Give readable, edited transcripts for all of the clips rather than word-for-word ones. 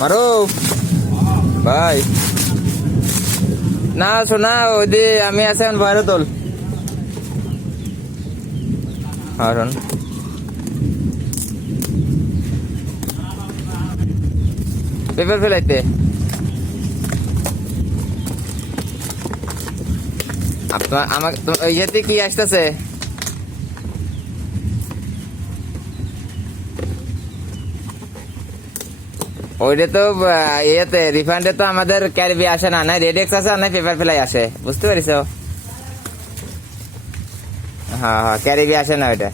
মারুফ ভাই, না শোনা ওই যে আমি আছি এখন বাইরে তোল। শোন পেপার ফেলাইতে আপনার আমাকে ওই ইয়েতে কি আসতেছে? ওইটা তো ইয়েতে রিফান্ডে তো আমাদের ক্যারিবি আসে না, না রেডেক্স আসে না পেপার ফেলাই আসে, বুঝতে পারিস? হ্যাঁ হ্যাঁ, ক্যারিবি আসে না ওইটা।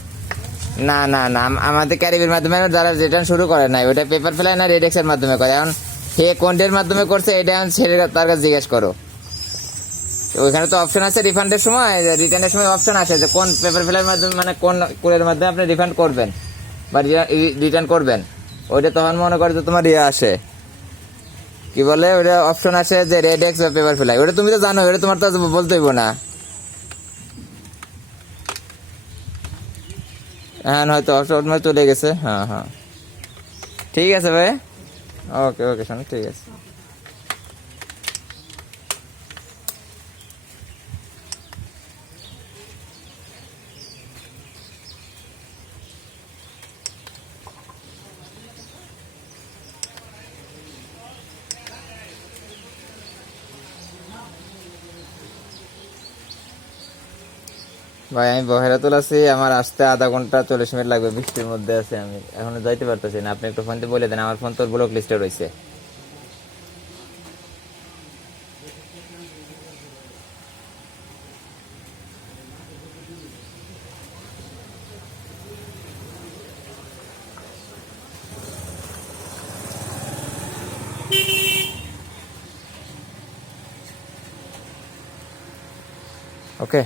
না না না, আমাদের ক্যারিবির মাধ্যমে যারা রিটার্ন শুরু করে নাই ওইটা পেপার ফেলাই না রেডেক্স এর মাধ্যমে করে। এখন সে কোনটার মাধ্যমে করছে এটা ছেড়ে তার কাছে জিজ্ঞেস করো। ওইখানে তো অপশন আছে রিফান্ডের সময়, রিটার্নের সময় অপশন আছে যে কোন পেপার ফেলার মাধ্যমে, মানে কোন কোডের মাধ্যমে আপনি রিফান্ড করবেন বা রিটার্ন করবেন। ওইটা তখন মনে করে যে তোমার ইয়ে আসে, কি বলে ওইটা অপশন আছে যে রেডেক্স বা পেপার ফেলাই। ওটা তুমি তো জানো, ওটা তোমার তো বলতে হইব না। হ্যাঁ হয়তো অপশন চলে গেছে। হ্যাঁ হ্যাঁ ঠিক আছে ভাই, ওকে ওকে শোনো, ঠিক আছে। ভাই আমি বহেরাতুল আছি, আমার আসতে আধা ঘন্টা 40 মিনিট লাগবে, বৃষ্টির মধ্যে আছে, আমি এখনো যাইতে পারতেছি না। আপনি একটু ফোন দিয়ে বলে দেন, আমার ফোন তোর ব্লক লিস্টে রয়েছে। ওকে।